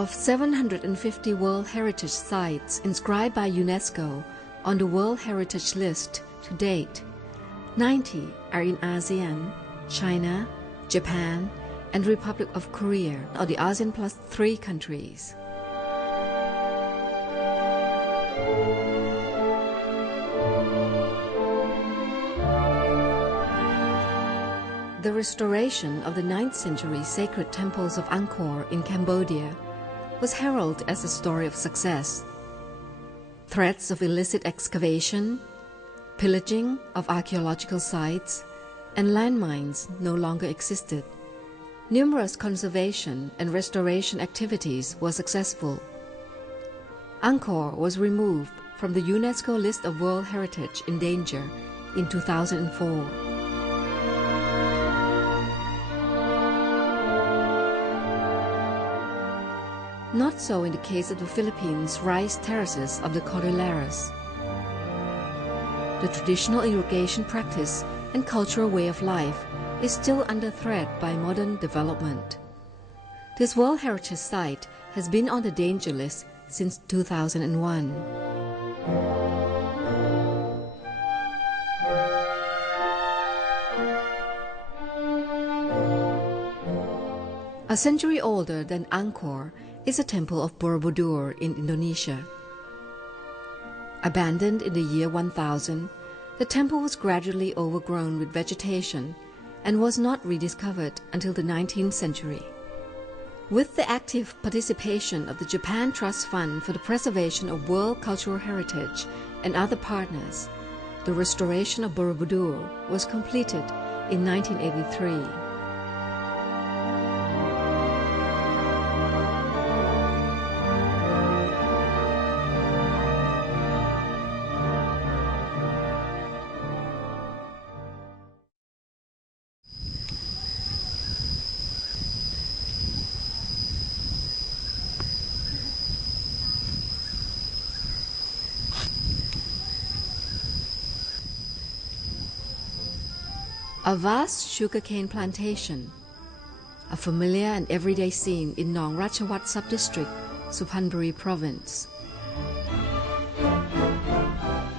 Of 750 World Heritage Sites inscribed by UNESCO on the World Heritage List to date, 90 are in ASEAN, China, Japan, and Republic of Korea, or the ASEAN plus 3 countries. The restoration of the 9th century sacred temples of Angkor in Cambodia was heralded as a story of success. Threats of illicit excavation, pillaging of archaeological sites, and landmines no longer existed. Numerous conservation and restoration activities were successful. Angkor was removed from the UNESCO list of World Heritage in danger in 2004. Not so in the case of the Philippines' rice terraces of the Cordilleras. The traditional irrigation practice and cultural way of life is still under threat by modern development. This World Heritage Site has been on the danger list since 2001. A century older than Angkor is a temple of Borobudur in Indonesia. Abandoned in the year 1000, the temple was gradually overgrown with vegetation and was not rediscovered until the 19th century. With the active participation of the Japan Trust Fund for the Preservation of World Cultural Heritage and other partners, the restoration of Borobudur was completed in 1983. A vast sugarcane plantation, a familiar and everyday scene in Nong Ratchawat Subdistrict, Suphanburi Province.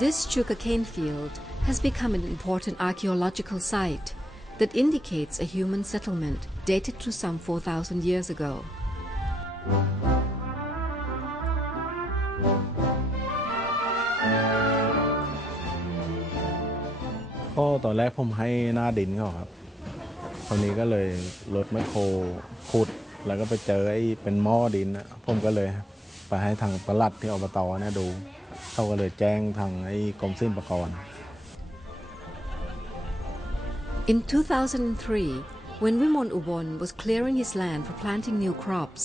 This sugarcane field has become an important archaeological site that indicates a human settlement dated to some 4,000 years ago. ก็ตอนแรกผมให้หน้าดินเขาครับคราวนี้ก็เลยรถแมคโครขุดแล้วก็ไปเจอไอ้เป็นหม้อดินผมก็เลยไปให้ทางปลัดที่อบตเนี่ยดูเขาก็เลยแจ้งทางไอ้กรมศิลปากร In 2003, when Wimon Ubon was clearing his land for planting new crops,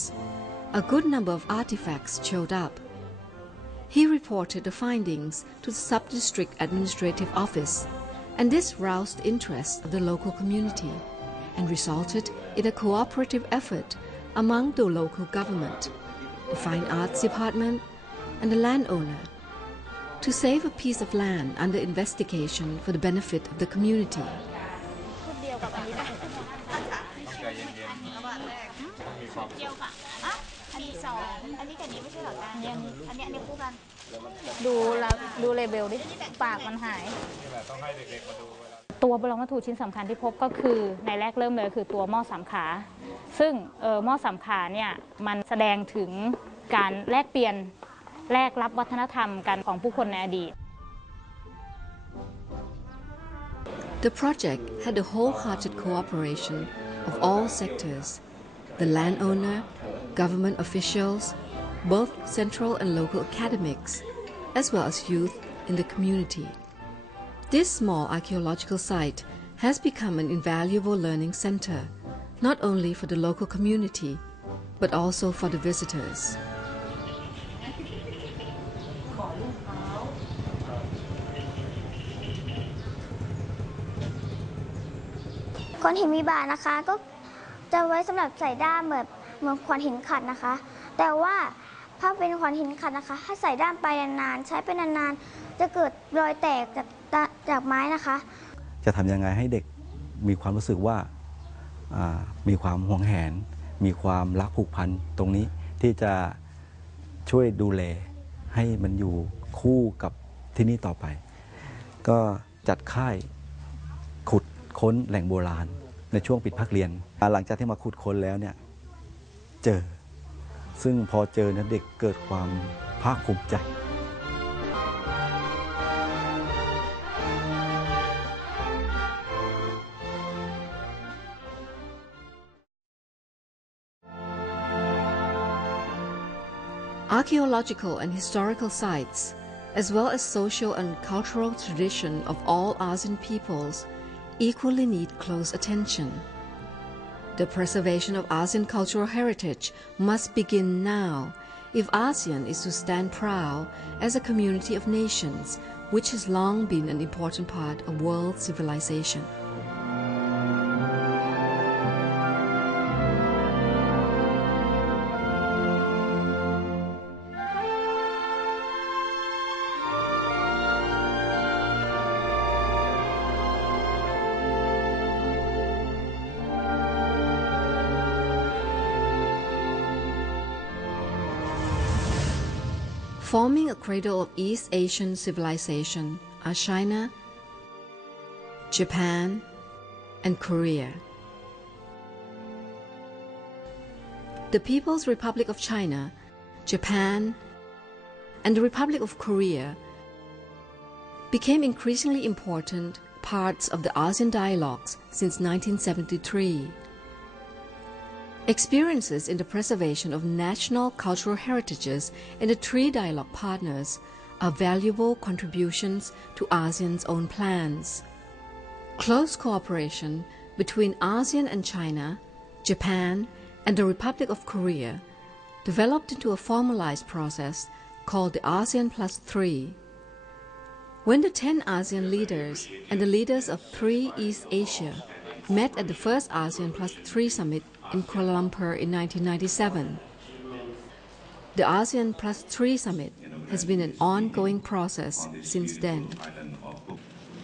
a good number of artifacts showed up. He reported the findings to the Sub-District Administrative Office, and this roused the interest of the local community and resulted in a cooperative effort among the local government, the Fine Arts Department, and the landowner to save a piece of land under investigation for the benefit of the community.ดูเลเบลดิปากมันหายตัวโบราณวัตถุชิ้นสำคัญที่พบก็คือในแรกเริ่มเลยคือตัวหม้อสามขาซึ่งหม้อสามขาเนี่ยมันแสดงถึงการแลกเปลี่ยนแลกรับวัฒนธรรมกันของผู้คนในอดีต The project had the wholehearted cooperation of all sectors, the landowner, government officials, both central and local academics, as well as youth in the community. This small archaeological site has become an invaluable learning center, not only for the local community, but also for the visitors. ก้อนหินมีบานะคะก็จะไว้สำหรับใส่ด้ามเหมือนขวานหินขัดนะคะแต่ว่าถ้าเป็นขวานหินขัดนะคะถ้าใส่ด้ามไปนานๆใช้ไปนานๆจะเกิดรอยแตกจากไม้นะคะจะทำยังไงให้เด็กมีความรู้สึกว่ามีความหวงแหนมีความรักผูกพันตรงนี้ ที่จะช่วยดูแลให้มันอยู่คู่กับที่นี่ต่อไป ก็จัดค่ายขุดค้นแหล่งโบราณในช่วงปิดภาคเรียนหลังจากที่มาขุดค้นแล้วเนี่ยเจอซึ่งพอเจอนะเด็กเกิดความภาคภูมิใจ Archaeological and historical sites, as well as social and cultural tradition of all ASEAN peoples, equally need close attention. The preservation of ASEAN cultural heritage must begin now if ASEAN is to stand proud as a community of nations, which has long been an important part of world civilization. Forming a cradle of East Asian civilization are China, Japan, and Korea. The People's Republic of China, Japan, and the Republic of Korea became increasingly important parts of the ASEAN dialogues since 1973. Experiences in the preservation of national cultural heritages in the three dialogue partners are valuable contributions to ASEAN's own plans. Close cooperation between ASEAN and China, Japan, and the Republic of Korea developed into a formalized process called the ASEAN Plus 3. When the 10 ASEAN leaders and the leaders of 3 East Asia met at the first ASEAN Plus 3 summit in Kuala Lumpur in 1997. The ASEAN Plus 3 summit has been an ongoing process since then.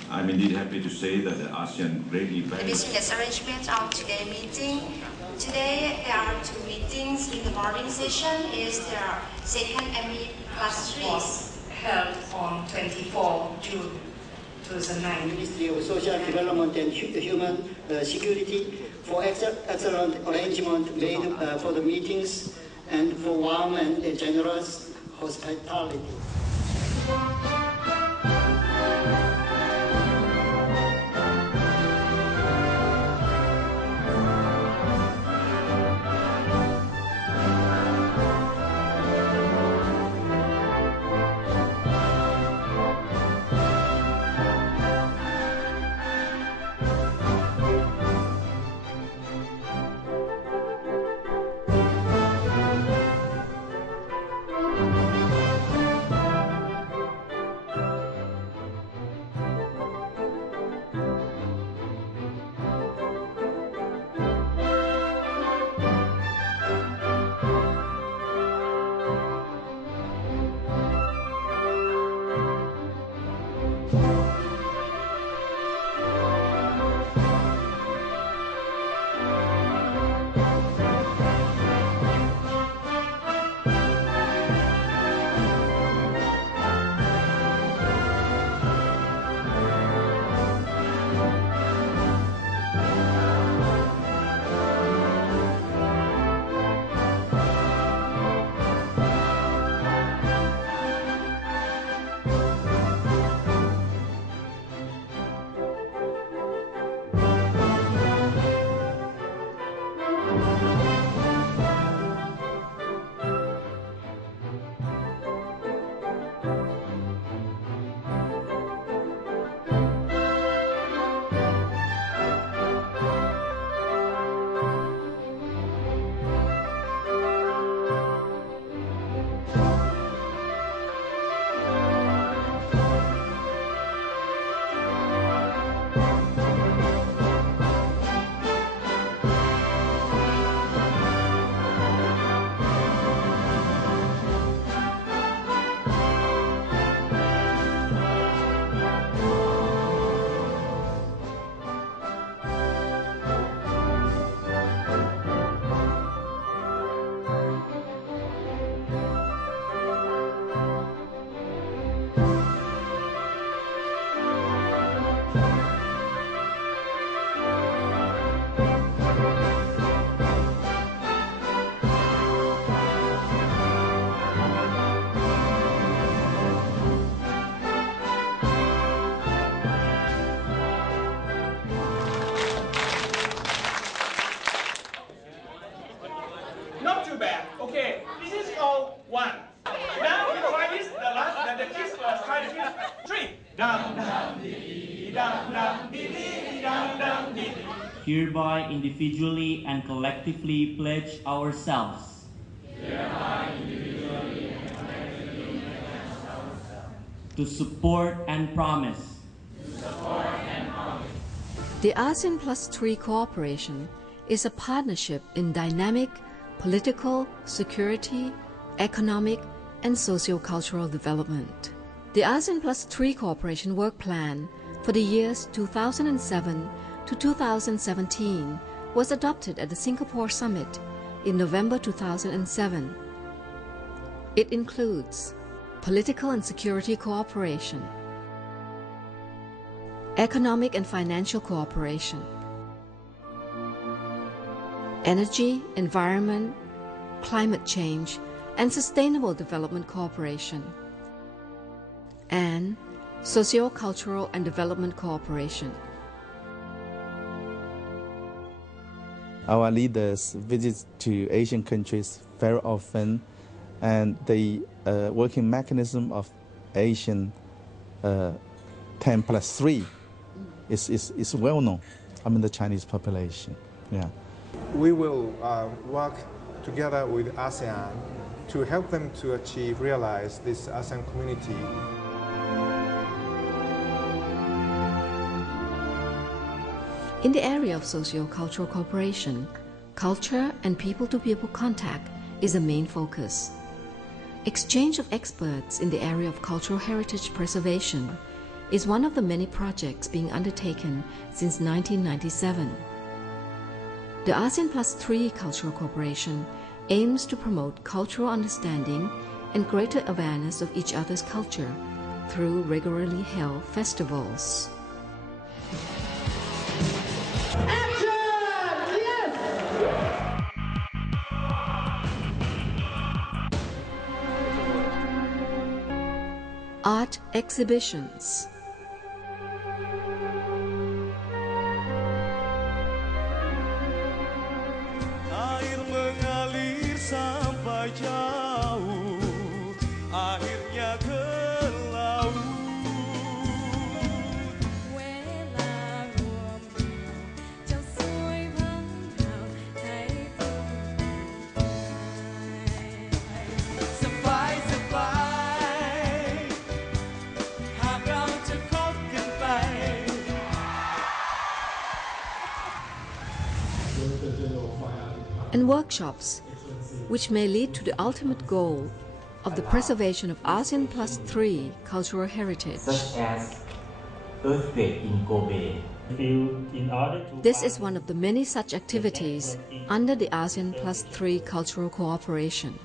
I'm indeed happy to say that the ASEAN greatly values the business arrangement of today's meeting. Today there are 2 meetings in the morning session. There are second ME Plus 3 held on 24 June 2009. Ministry of Social Development and Human Security for excellent arrangement made for the meetings and for warm and generous hospitality. Hereby individually and collectively pledge ourselves to support and promise The ASEAN Plus 3 cooperation is a partnership in dynamic political, security, economic, and socio-cultural development. The ASEAN Plus 3 cooperation work plan for the years 2007 to 2017 was adopted at the Singapore Summit in November 2007. It includes political and security cooperation, economic and financial cooperation, energy, environment, climate change, and sustainable development cooperation, and socio-cultural and development cooperation. Our leaders visit to Asian countries very often, and the working mechanism of Asian 10+3 is well known among the Chinese population. Yeah. We will work together with ASEAN to help them to realize this ASEAN community. In the area of socio-cultural cooperation, culture and people-to-people contact is the main focus. Exchange of experts in the area of cultural heritage preservation is one of the many projects being undertaken since 1997. The ASEAN Plus 3 cultural cooperation aims to promote cultural understanding and greater awareness of each other's culture through regularly held festivals. Art exhibitions. Air mengalir sampai jauh, akhirnya ke laut. And workshops, which may lead to the ultimate goal of the preservation of ASEAN Plus 3 cultural heritage. such as earthquake in Kobe. This is one of the many such activities under the ASEAN Plus 3 cultural cooperation.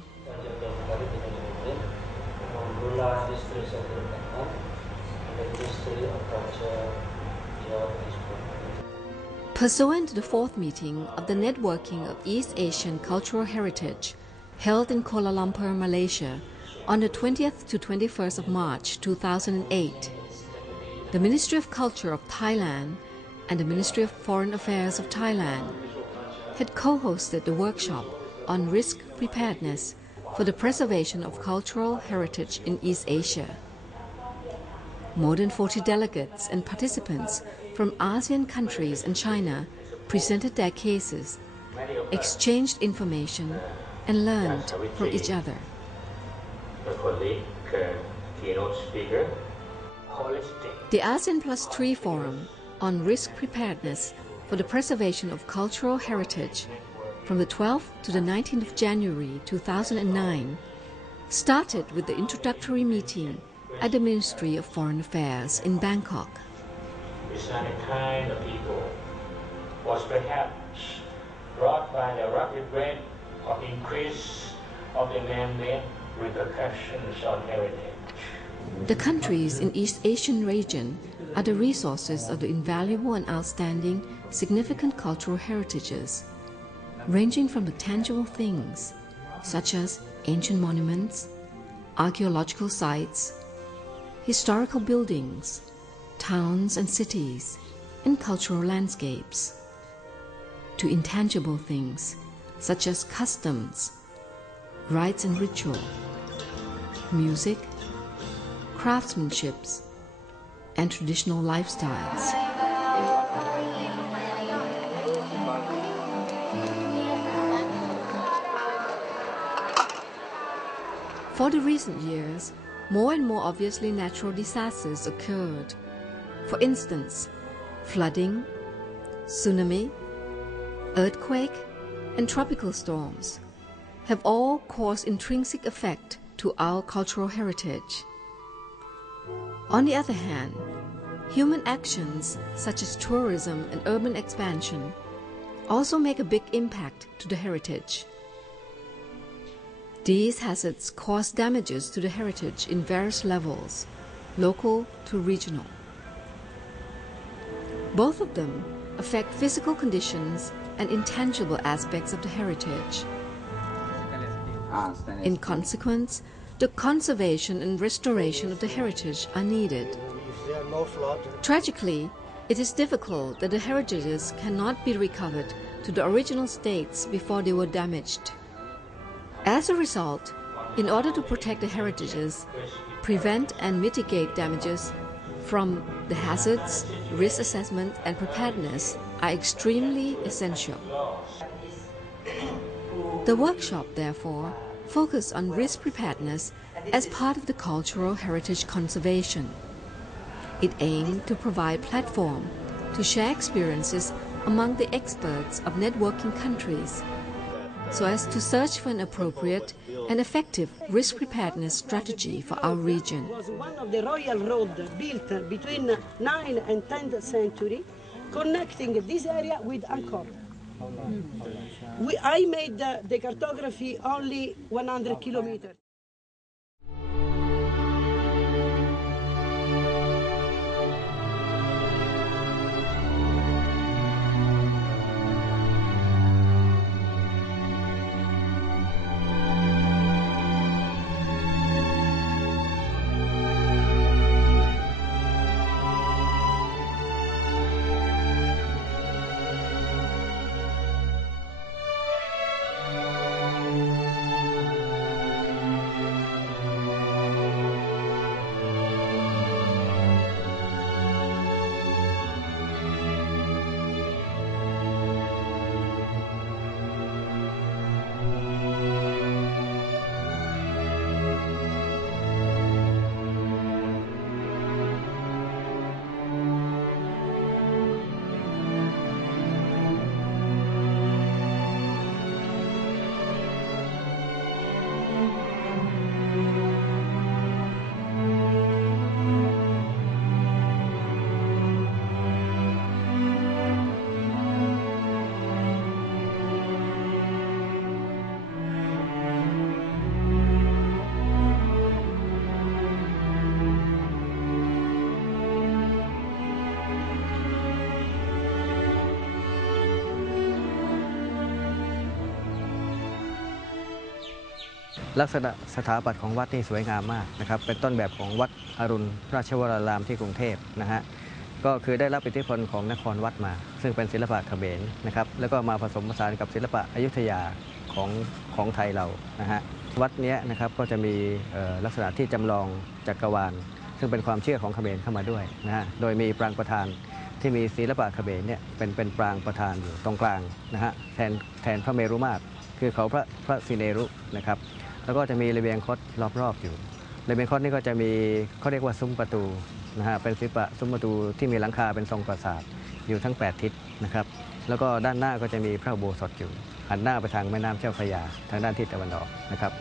Pursuant to the fourth meeting of the Networking of East Asian Cultural Heritage held in Kuala Lumpur, Malaysia on the 20th to 21st of March 2008, the Ministry of Culture of Thailand and the Ministry of Foreign Affairs of Thailand had co-hosted the workshop on risk preparedness for the preservation of cultural heritage in East Asia. More than 40 delegates and participants from ASEAN countries and China presented their cases, exchanged information, and learned from each other. The ASEAN Plus 3 Forum on Risk Preparedness for the Preservation of Cultural Heritage from the 12th to the 19th of January 2009 started with the introductory meeting at the Ministry of Foreign Affairs in Bangkok. Byzantine people was perhaps brought by the rapid rate of increase of the man-made repercussions on heritage. The countries in East Asian region are the resources of the invaluable and outstanding significant cultural heritages, ranging from the tangible things such as ancient monuments, archaeological sites, historical buildings, towns and cities, and cultural landscapes, to intangible things such as customs, rites and ritual, music, craftsmanship, and traditional lifestyles. For the recent years, more and more obviously natural disasters occurred. For instance, flooding, tsunami, earthquake, and tropical storms have all caused intrinsic effect to our cultural heritage. On the other hand, human actions such as tourism and urban expansion also make a big impact to the heritage. These hazards cause damages to the heritage in various levels, local to regional. Both of them affect physical conditions and intangible aspects of the heritage. In consequence, the conservation and restoration of the heritage are needed. Tragically, it is difficult that the heritages cannot be recovered to the original states before they were damaged. As a result, in order to protect the heritages, prevent and mitigate damages from the hazards, risk assessment, and preparedness are extremely essential. The workshop, therefore, focused on risk preparedness as part of the cultural heritage conservation. It aimed to provide platform to share experiences among the experts of networking countries, so as to search for an appropriate and effective risk preparedness strategy for our region. It was one of the royal roads built between 9th and 10th century, connecting this area with Angkor. I made the cartography only 100 kilometers.ลักษณะสถาปัตย์ของวัดนี่สวยงามมากนะครับเป็นต้นแบบของวัดอรุณราชวรารามที่กรุงเทพนะฮะก็คือได้รับอิทธิพลของนครวัดมาซึ่งเป็นศิลปะเขมรนะครับแล้วก็มาผสมผสานกับศิลปะอยุธยาของไทยเรานะฮะวัดนี้นะครับก็จะมีลักษณะที่จำลองจักรวาลซึ่งเป็นความเชื่อของเขมรเข้ามาด้วยนะฮะโดยมีปรางประธานที่มีศิลปะเขมรเนี่ยเป็นปรางประธานอยู่ตรงกลางนะฮะแทนพระเมรุมาตรคือเขาพระสิเนรุนะครับแล้วก็จะมีระเบียงคดรอบๆอยู่ระเบียงคดนี่ก็จะมีเขาเรียกว่าซุ้มประตูนะฮะเป็นศิลปะซุ้มประตูที่มีหลังคาเป็นทรงปราสาทอยู่ทั้ง8ทิศนะครับแล้วก็ด้านหน้าก็จะมีพระอุโบสถอยู่หันหน้าไปทางแม่น้ำเจ้าพระยาทางด้านทิศตะวันออกนะครับ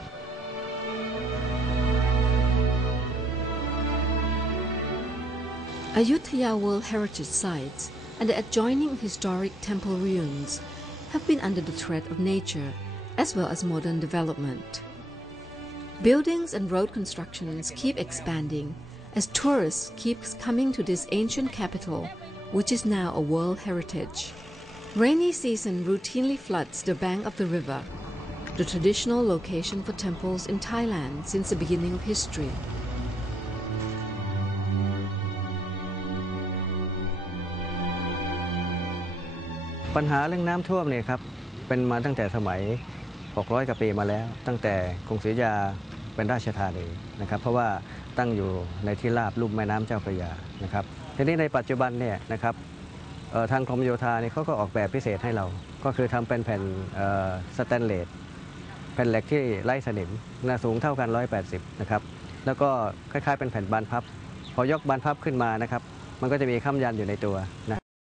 Ayutthaya World Heritage Sites and the adjoining historic temple ruins have been under the threat of nature as well as modern development. Buildings and road constructions keep expanding as tourists keep coming to this ancient capital, which is now a World Heritage. Rainy season routinely floods the bank of the river, the traditional location for temples in Thailand since the beginning of history. ปัญหาเรื่องน้ำท่วมเนี่ยครับเป็นมาตั้งแต่สมัย600 กว่าปีมาแล้วตั้งแต่กรุงศรีอยุธยาเป็นราชธานีนะครับเพราะว่า ตั้งอยู่ในที่ราบลุ่มแม่น้ำเจ้าพระยานะครับทีนี้ในปัจจุบันเนี่ยนะครับทางกรมโยธาเนี่ยเขาก็ออกแบบพิเศษให้เราก็คือทำเป็นแผ่นสแตนเลสแผ่นเหล็กที่ไร้สนิมสูงเท่ากัน180นะครับแล้วก็คล้ายๆเป็นแผ่นบานพับพอยกบานพับขึ้นมานะครับมันก็จะมีค้ำยันอยู่ในตัวนะ